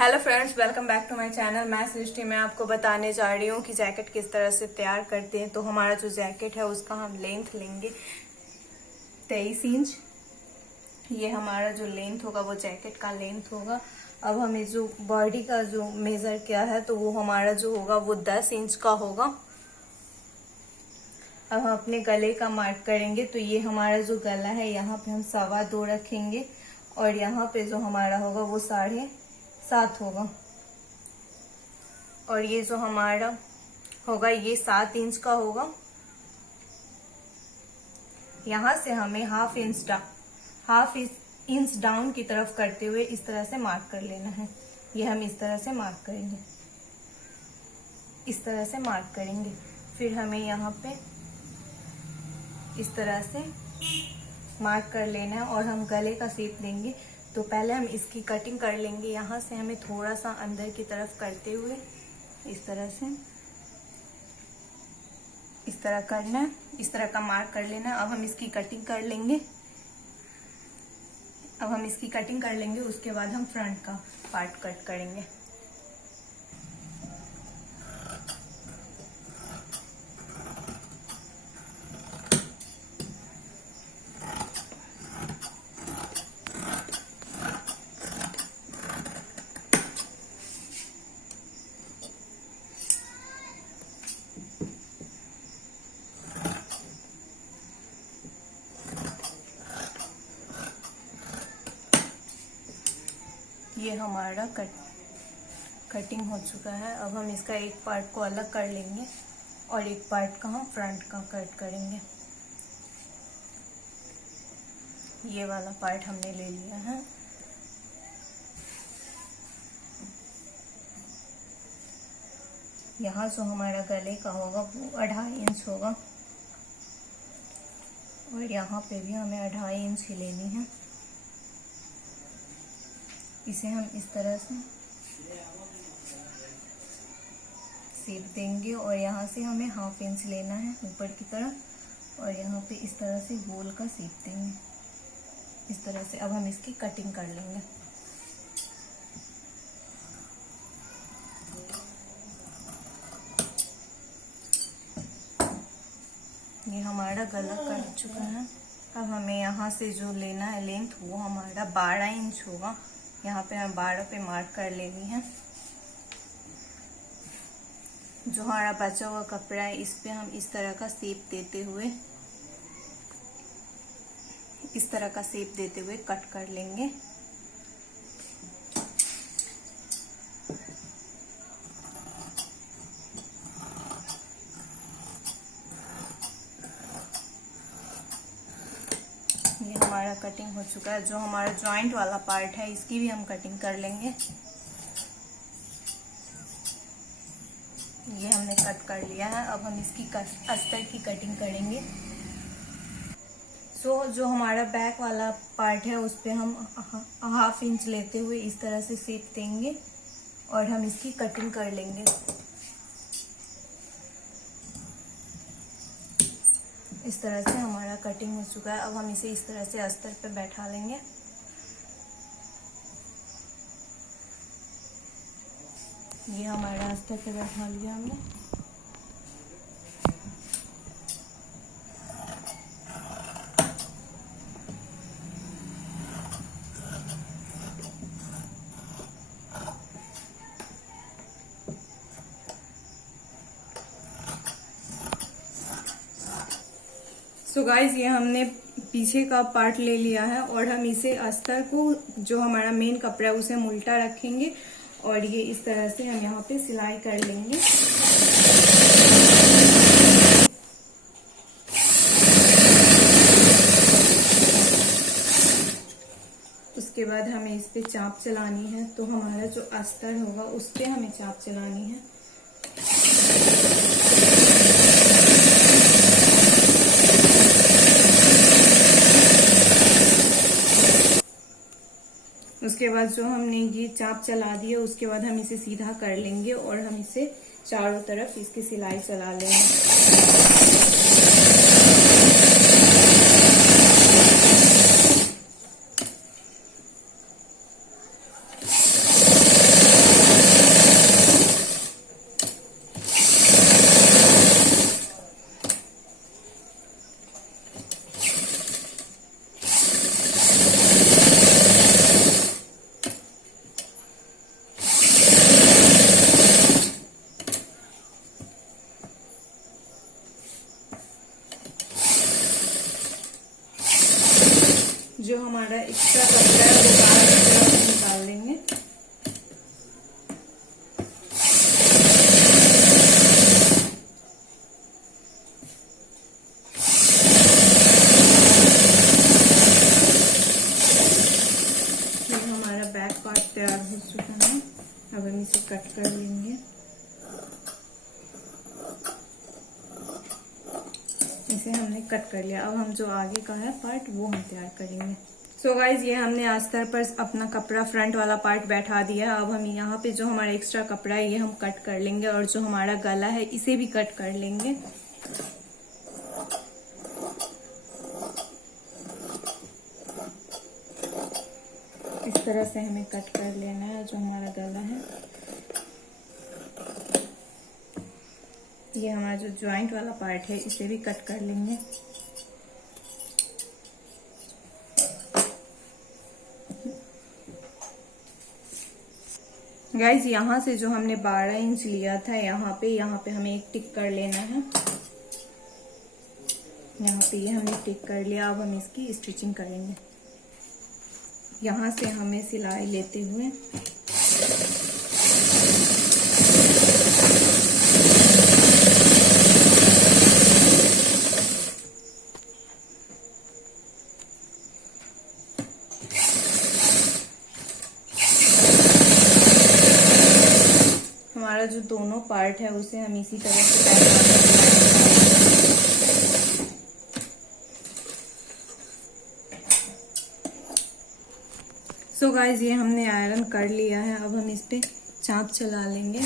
Hello friends, welcome back to my channel. मैं सृष्टि। मैं आपको बताने जा रही हूँ कि जैकेट किस तरह से तैयार करते हैं। तो हमारा जो जैकेट है उसका हम लेंथ लेंगे 23 इंच। ये हमारा जो लेंथ होगा वो जैकेट का लेंथ होगा। अब हमें जो बॉडी का जो मेजर किया है तो वो हमारा जो होगा वो 10 इंच का होगा। अब हम अपने गले का मार्क करेंगे। तो ये हमारा जो गला है यहाँ पे हम 2.25 रखेंगे और यहाँ पे जो हमारा होगा वो 7.5 होगा। और ये जो हमारा होगा ये 7 इंच का होगा। यहाँ से हमें हाफ इंच डाउन की तरफ करते हुए इस तरह से मार्क कर लेना है। ये हम इस तरह से मार्क करेंगे, इस तरह से मार्क करेंगे। फिर हमें यहाँ पे इस तरह से मार्क कर लेना है और हम गले का शेप देंगे। तो पहले हम इसकी कटिंग कर लेंगे। यहाँ से हमें थोड़ा सा अंदर की तरफ करते हुए इस तरह से इस तरह करना है, इस तरह का मार्क कर लेना। अब हम इसकी कटिंग कर लेंगे। उसके बाद हम फ्रंट का पार्ट कट करेंगे। ये हमारा कटिंग हो चुका है। अब हम इसका एक पार्ट को अलग कर लेंगे और एक पार्ट का हम फ्रंट का कट करेंगे। ये वाला पार्ट हमने ले लिया है। यहाँ जो हमारा गले का होगा वो 2.5 इंच होगा और यहाँ पे भी हमें 2.5 इंच ही लेनी है। इसे हम इस तरह से शेप देंगे और यहाँ से हमें हाफ इंच लेना है ऊपर की तरफ और यहाँ पे इस तरह से गोल का शेप देंगे इस तरह से। अब हम इसकी कटिंग कर लेंगे। ये हमारा गला कट चुका है। अब हमें यहाँ से जो लेना है लेंथ वो हमारा 12 इंच होगा। यहाँ पे हमें 12 पे मार्क कर लेनी है। जो हमारा बचा हुआ कपड़ा है इस पे हम इस तरह का शेप देते हुए कट कर लेंगे। ये हमारा कटिंग हो चुका है। जो हमारा जॉइंट वाला पार्ट है इसकी भी हम कटिंग कर लेंगे। ये हमने कट कर लिया है। अब हम इसकी अस्तर की कटिंग करेंगे। जो हमारा बैक वाला पार्ट है उस पे हम हाफ इंच लेते हुए इस तरह से शेप देंगे और हम इसकी कटिंग कर लेंगे। इस तरह से हमारा कटिंग हो चुका है। अब हम इसे इस तरह से अस्तर पे बैठा लेंगे। ये हमारा अस्तर पे बैठा लिया हमने। सो गाइज, ये हमने पीछे का पार्ट ले लिया है और हम इसे अस्तर को जो हमारा मेन कपड़ा है उसे हम उल्टा रखेंगे और ये इस तरह से हम यहाँ पे सिलाई कर लेंगे। उसके बाद हमें इस पे चाप चलानी है। तो हमारा जो अस्तर होगा उस पे हमें चाप चलानी है। उसके बाद जो हमने ये चाप चला दी है उसके बाद हम इसे सीधा कर लेंगे और हम इसे चारों तरफ इसकी सिलाई चला लेंगे। है। अब हम इसे कट कर लेंगे। इसे हमने कट कर लिया। अब हम जो आगे का है पार्ट वो हम तैयार करेंगे। सो गाइज ये हमने अस्तर पर अपना कपड़ा फ्रंट वाला पार्ट बैठा दिया। अब हम यहाँ पे जो हमारा एक्स्ट्रा कपड़ा है ये हम कट कर लेंगे और जो हमारा गला है इसे भी कट कर लेंगे। इस तरह से हमें कट कर लेना है जो हमारा गला है। ये हमारा जो जॉइंट वाला पार्ट है इसे भी कट कर लेंगे। गाइज यहाँ से जो हमने 12 इंच लिया था यहाँ पे हमें एक टिक कर लेना है। यहाँ पे ये हमने टिक कर लिया। अब हम इसकी स्टिचिंग करेंगे। यहाँ से हमें सिलाई लेते हुए हमारा जो दोनों पार्ट है उसे हम इसी तरह से पैक सो गाइज ये हमने आयरन कर लिया है। अब हम इस पे चाप चला लेंगे।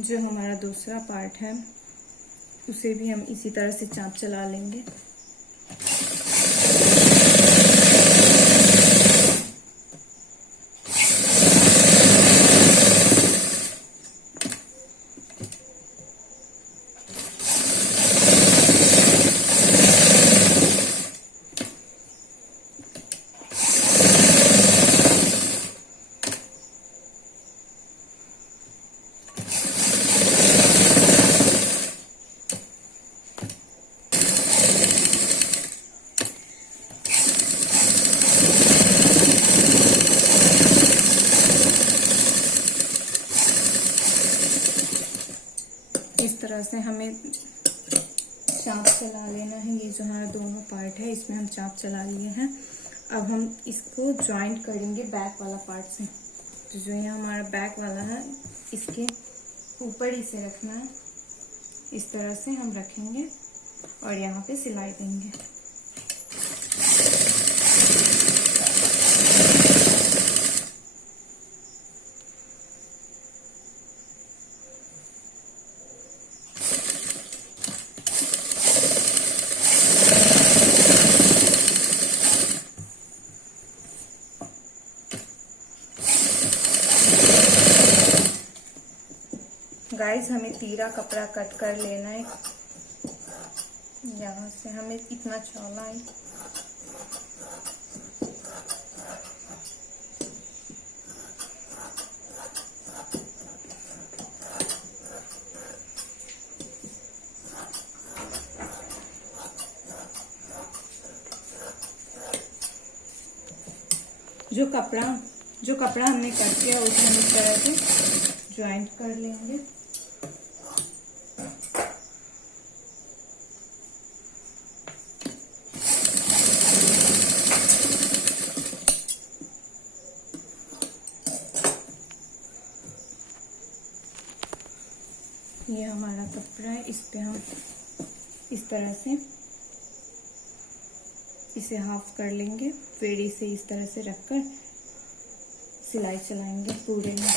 जो हमारा दूसरा पार्ट है उसे भी हम इसी तरह से चाप चला लेंगे। इस तरह से हमें चाप चला लेना है। ये जो हमारा दोनों पार्ट है इसमें हम चाप चला लिए हैं। अब हम इसको जॉइंट करेंगे बैक वाला पार्ट से। तो जो ये हमारा बैक वाला है इसके ऊपर इसे रखना है। इस तरह से हम रखेंगे और यहाँ पे सिलाई देंगे। गाइस हमें तीरा कपड़ा कट कर लेना है। यहाँ से हमें इतना चौड़ा है। जो कपड़ा हमने कट किया उसे हम इस तरह से ज्वाइंट कर लेंगे। ये हमारा कपड़ा है, इस पे हम इस तरह से इसे हाफ कर लेंगे, फिर इसे इस तरह से रखकर सिलाई चलाएंगे पूरे में।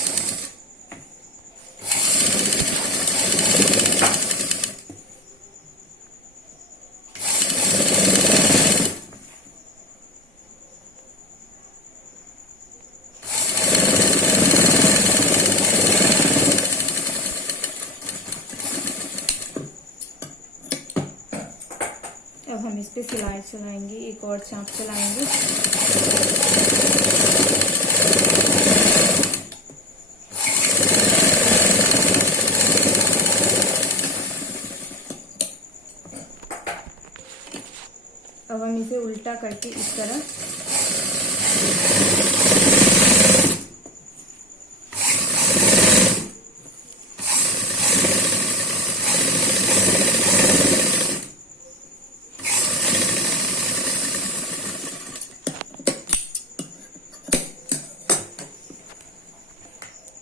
अब हम इस पे सिलाई चलाएंगे, एक और चाप चलाएंगे। इसे उल्टा करके इस तरह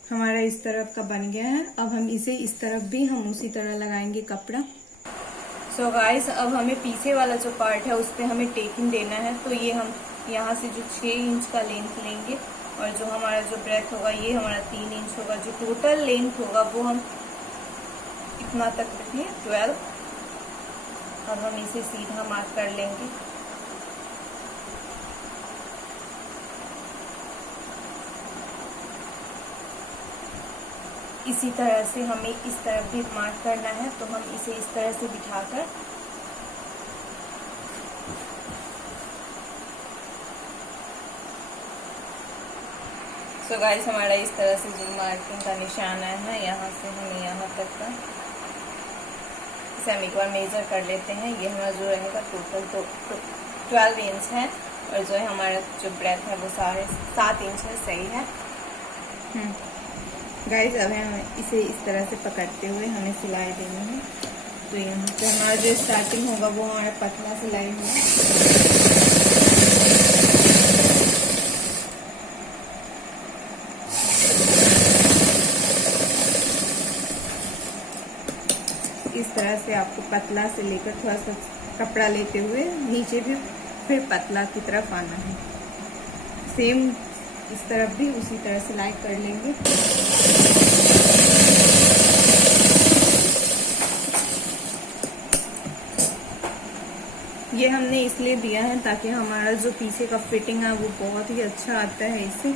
हमारा इस तरफ का बन गया है। अब हम इसे इस तरफ भी हम उसी तरह लगाएंगे कपड़ा। सो गाइस, अब हमें पीछे वाला जो पार्ट है उस पर हमें टेकिंग देना है। तो ये हम यहाँ से जो 6 इंच का लेंथ लेंगे और जो हमारा जो ब्रेथ होगा ये हमारा 3 इंच होगा। जो टोटल लेंथ होगा वो हम इतना तक रखिए 12। अब हम इसे सीधा मार्क कर लेंगे। इसी तरह से हमें इस तरफ भी मार्क करना है। तो हम इसे इस तरह से बिठाकर सो गाइस, हमारा इस तरह से जो मार्किंग का निशान आया है यहाँ से हमें यहाँ तक का इसे हम एक बार मेजर कर लेते हैं। ये हमारा जो रहेगा टोटल तो 12 इंच है और जो है हमारा जो ब्रेथ है वो 7.5 इंच है। सही है गाइस। अब हम इसे इस तरह से पकड़ते हुए हमें सिलाई देनी है। तो यहाँ पे हमारा जो स्टार्टिंग होगा वो हमारा पतला सिलाई होगा। इस तरह से आपको पतला से लेकर थोड़ा सा कपड़ा लेते हुए नीचे भी फिर पतला की तरफ आना है। सेम इस तरफ भी उसी तरह सिलाई कर लेंगे। ये हमने इसलिए दिया है ताकि हमारा जो पीछे का फिटिंग है वो बहुत ही अच्छा आता है इससे।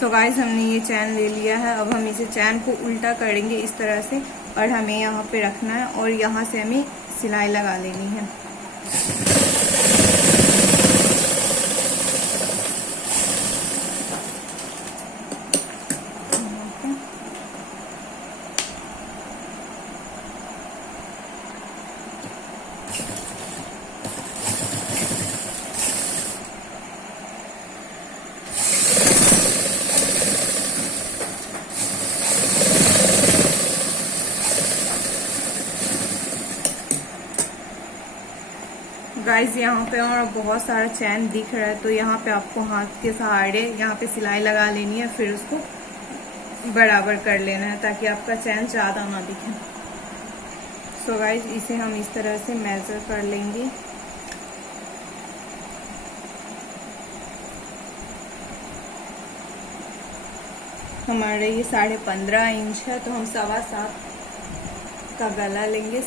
सो गाइस, हमने ये चैन ले लिया है। अब हम इसे चैन को उल्टा करेंगे इस तरह से और हमें यहाँ पे रखना है और यहाँ से हमें सिलाई लगा लेनी है। गाइस, यहाँ पे और बहुत सारा चैन दिख रहा है तो यहाँ पे आपको हाथ के सहारे यहाँ पे सिलाई लगा लेनी है, फिर उसको बराबर कर लेना है ताकि आपका चैन ज्यादा ना दिखे। सो गाइस, इसे हम इस तरह से मेजर कर लेंगे। हमारे ये 15.5 इंच है तो हम 7.25 का गला लेंगे।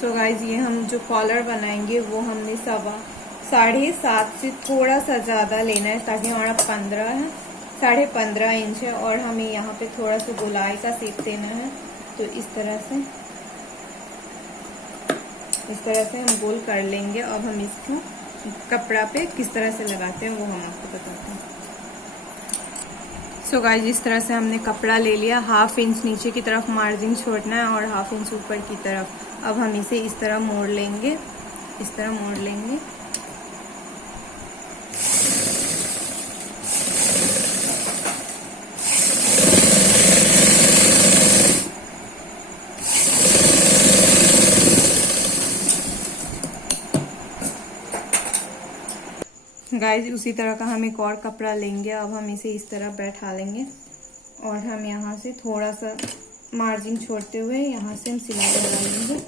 सो गाइस, ये हम जो कॉलर बनाएंगे वो हमने 7.5 से थोड़ा सा ज्यादा लेना है ताकि हमारा 15.5 इंच है और हमें यहाँ पे थोड़ा सा गोलाई का शेप देना है। तो इस तरह से हम गोल कर लेंगे। अब हम इसको कपड़ा पे किस तरह से लगाते हैं वो हम आपको बताते हैं। सो गाइस, इस तरह से हमने कपड़ा ले लिया। 1/2 इंच नीचे की तरफ मार्जिन छोड़ना है और 1/2 इंच ऊपर की तरफ। अब हम इसे इस तरह मोड़ लेंगे, इस तरह मोड़ लेंगे। गाइस, उसी तरह का हम एक और कपड़ा लेंगे। अब हम इसे इस तरह बैठा लेंगे और हम यहाँ से थोड़ा सा मार्जिन छोड़ते हुए यहाँ से हम सिलाई लगा लेंगे।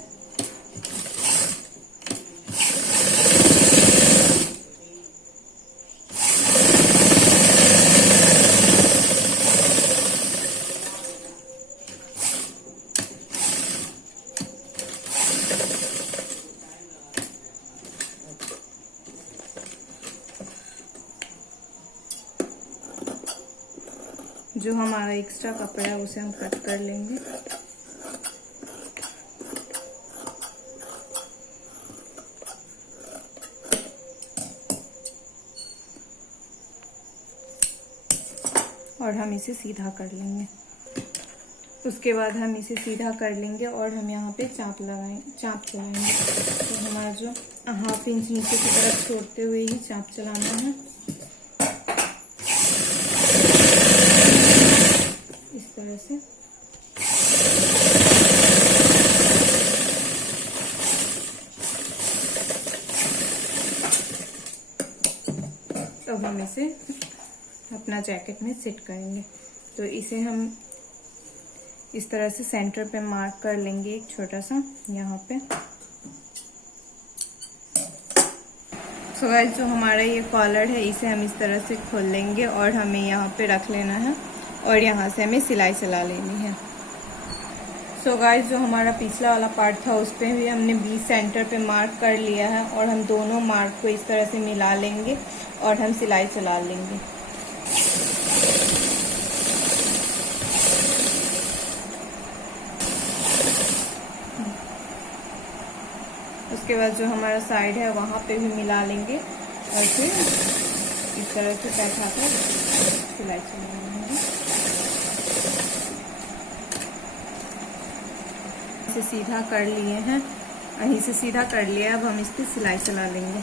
जो हमारा एक्स्ट्रा कपड़ा है उसे हम कट कर लेंगे। और हम इसे सीधा कर लेंगे। उसके बाद हम इसे सीधा कर लेंगे और हम यहाँ पे चाप लगाएंगे। तो हमारा जो हाफ इंच नीचे की तरफ छोड़ते हुए ही चाप चलाना है, इस तरह से। अब हम इसे अपना जैकेट में सेट करेंगे। तो इसे हम इस तरह से सेंटर पे मार्क कर लेंगे, एक छोटा सा यहाँ पे। सो गाइस, जो हमारा ये कॉलर है इसे हम इस तरह से खोल लेंगे और हमें यहाँ पे रख लेना है और यहाँ से हमें सिलाई चला लेनी है। सो गाइस, जो हमारा पिछला वाला पार्ट था उस पर भी हमने बीच सेंटर पे मार्क कर लिया है और हम दोनों मार्क को इस तरह से मिला लेंगे और हम सिलाई चला लेंगे। उसके बाद जो हमारा साइड है वहाँ पे भी मिला लेंगे और फिर इस तरह से बैठा कर सिलाई चला लेंगे। इसे सीधा कर लिए हैं, यहीं से सीधा कर लिया। अब हम इस पर सिलाई चला लेंगे।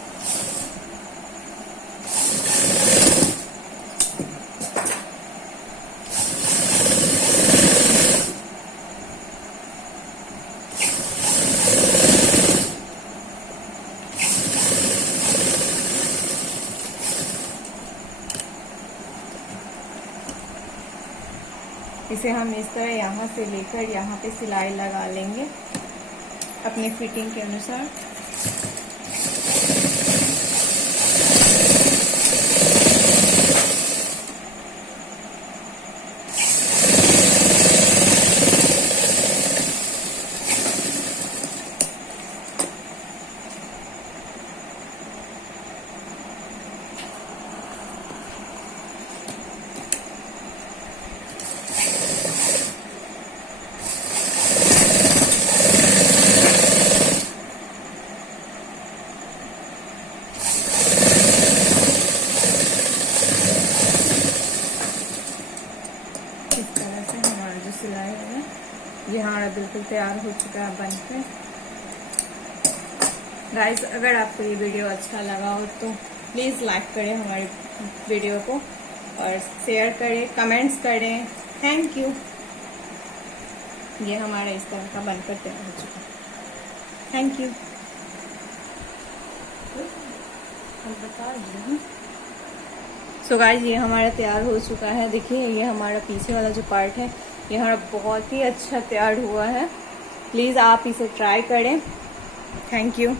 इसे हम इस तरह यहाँ से लेकर यहाँ पे सिलाई लगा लेंगे अपने फिटिंग के अनुसार। सिलाई है ये हमारा बिल्कुल तैयार हो चुका है बनकर। गाइस, अगर आपको ये वीडियो अच्छा लगा हो तो प्लीज़ लाइक करें हमारे वीडियो को और शेयर करें, कमेंट्स करें। Thank you. ये हमारा इस तरह का बनकर तैयार हो चुका है। Thank you. हम बता रहे हैं। सो गाइस, ये हमारा तैयार हो चुका है। देखिए, ये हमारा पीछे वाला जो पार्ट है ये हमारा बहुत ही अच्छा तैयार हुआ है। प्लीज़ आप इसे ट्राई करें। Thank you.